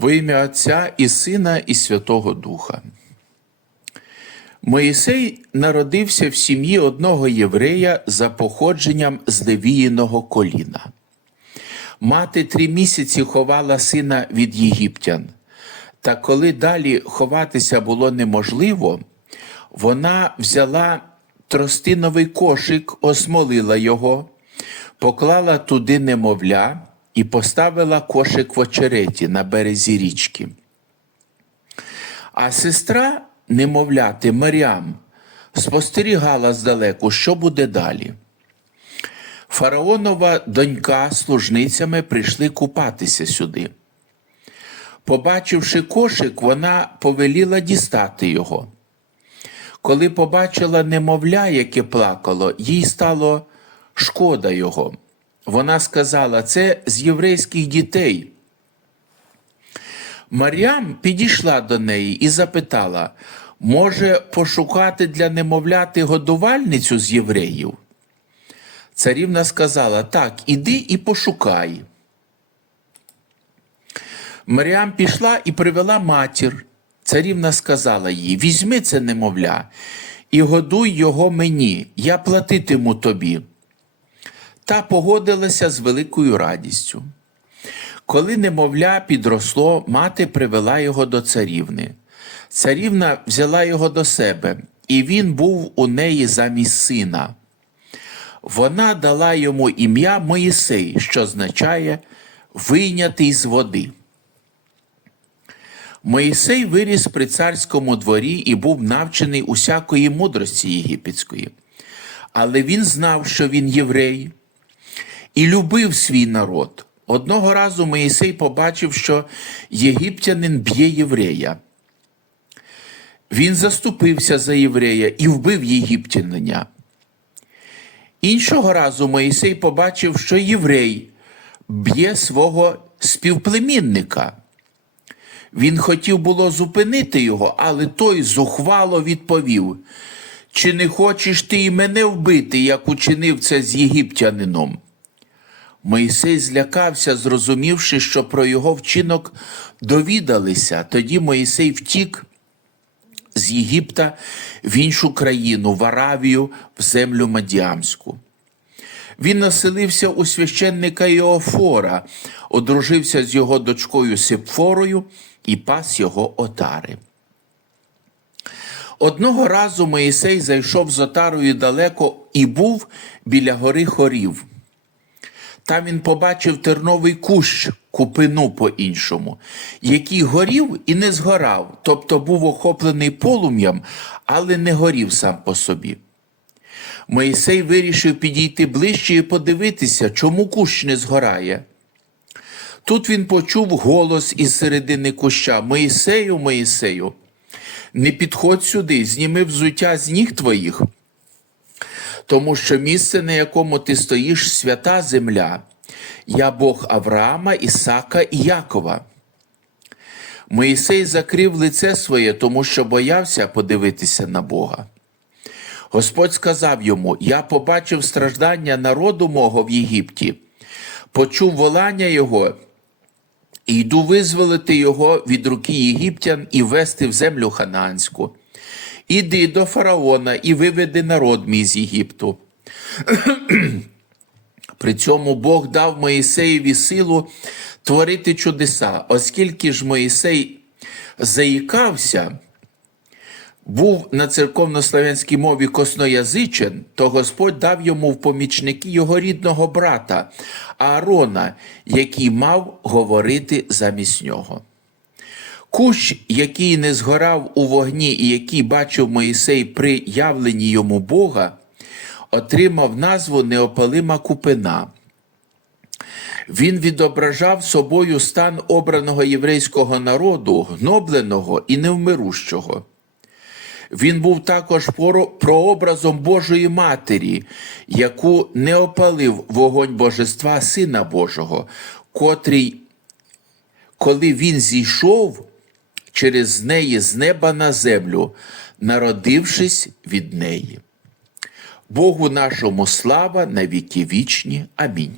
Во ім'я Отця і Сина, і Святого Духа. Моїсей народився в сім'ї одного єврея за походженням з коліна. Мати три місяці ховала сина від єгиптян. Та коли далі ховатися було неможливо, вона взяла тростиновий кошик, осмолила його, поклала туди немовля і поставила кошик в очереті на березі річки. А сестра немовляти Маріам спостерігала здалеку, що буде далі. Фараонова донька служницями прийшли купатися сюди. Побачивши кошик, вона повеліла дістати його. Коли побачила немовля, яке плакало, їй стало шкода його. Вона сказала, це з єврейських дітей. Маріам підійшла до неї і запитала, може пошукати для немовляти годувальницю з євреїв? Царівна сказала, так, іди і пошукай. Маріам пішла і привела матір. Царівна сказала їй: Візьми це немовля і годуй його мені, я платитиму тобі. Та погодилася з великою радістю. Коли немовля підросло, мати привела його до царівни. Царівна взяла його до себе, і він був у неї замість сина. Вона дала йому ім'я Моїсей, що означає вийнятий з води. Моїсей виріс при царському дворі і був навчений усякої мудрості єгипетської. Але він знав, що він єврей, і любив свій народ. Одного разу Моїсей побачив, що єгиптянин б'є єврея. Він заступився за єврея і вбив єгиптянина. Іншого разу Моїсей побачив, що єврей б'є свого співплемінника. Він хотів було зупинити його, але той зухвало відповів: Чи не хочеш ти і мене вбити, як учинив це з єгиптянином? Моїсей злякався, зрозумівши, що про його вчинок довідалися. Тоді Моїсей втік з Єгипта в іншу країну, в Аравію, в землю Мадіамську. Він населився у священника Іофора, одружився з його дочкою Сепфорою і пас його отари. Одного разу Моїсей зайшов з отарою далеко і був біля гори хорів. Там він побачив терновий кущ, купину по-іншому, який горів і не згорав, тобто був охоплений полум'ям, але не горів сам по собі. Моїсей вирішив підійти ближче і подивитися, чому кущ не згорає. Тут він почув голос із середини куща Моїсею, Моїсею, не підходь сюди, зніми взуття з ніг твоїх, тому що місце, на якому ти стоїш, свята земля. Я Бог Авраама, Ісака і Якова. Моїсей закрив лице своє, тому що боявся подивитися на Бога. Господь сказав йому: Я побачив страждання народу мого в Єгипті, почув волання Його і йду визволити його від руки єгиптян і вести в землю ханаанську. Іди до фараона і виведи народ мій з Єгипту. При цьому Бог дав Моїсеєві силу творити чудеса, оскільки ж Моїсей заїкався, був на церковнослов'янській мові косноязичен, то Господь дав йому в помічники його рідного брата Аарона, який мав говорити замість нього. Кущ, який не згорав у вогні і який бачив Моїсей при явленні йому Бога, отримав назву Неопалима купина. Він відображав собою стан обраного єврейського народу, гнобленого і невмирущого. Він був також прообразом Божої Матері, яку не опалив вогонь Божества Сина Божого, котрий, коли він зійшов через неї з неба на землю, народившись від неї. Богу нашому слава на віки вічні. Амінь.